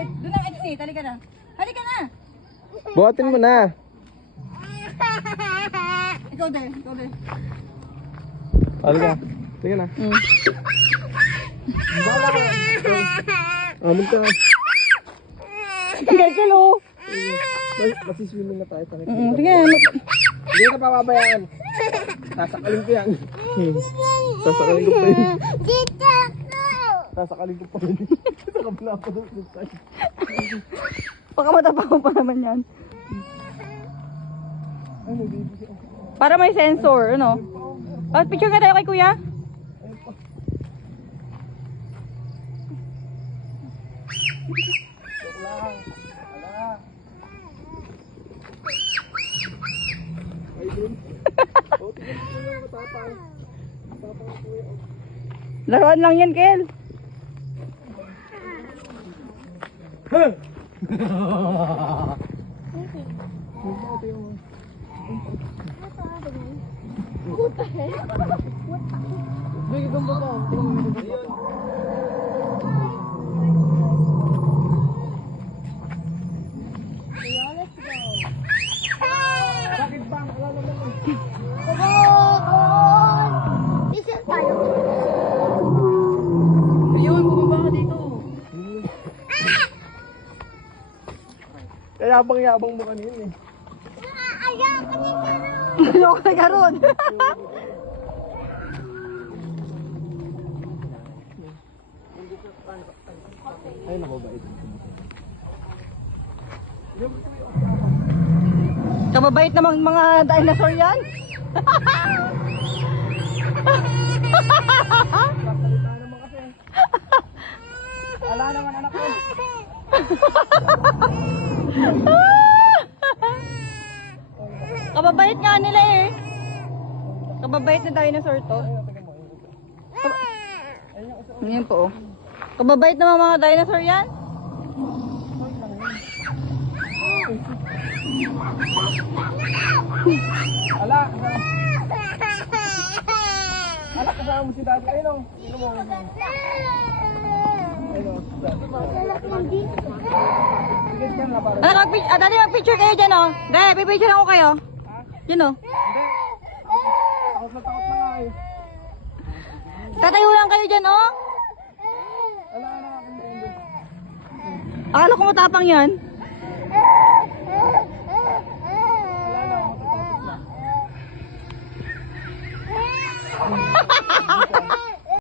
exit. Doon ang exit. Halika na. Halika na. Buhatin mo na. Ikaw din. Ikaw din. Halika. Sige na. Amin ka. Kekil oh. Masiswimming na tayo. Sige. Hindi ka papabayaan. Sasakalin ko yan. Sasakalin ko pa yun. Sasakalin ko pa yun. Sa kabila pa doon. Baka matapang pa naman yan. Para may sensor, ano? Picture ka tayo kay kuya? Laruan lang yan, Kel. Ayun, bumaba ka dito. Yabang mo kanina eh. Ayaw ka na ron. Ay, nakabait. Kababait namang mga dinosaur yan. Wala naman anak ko. Kababait nga nila eh. Kababait na dinosaur to. Ayan po oh. Kababait naman mga dinosaur yan. Ala, ala kasama mo si daddy. Ayun o. Ano, dati mag-picture kayo dyan oh. Dahil, pipicture ako kayo. Yun oh. Takot na nga eh. Tatayo lang kayo dyan oh. Ala. Akala ko matapang yan.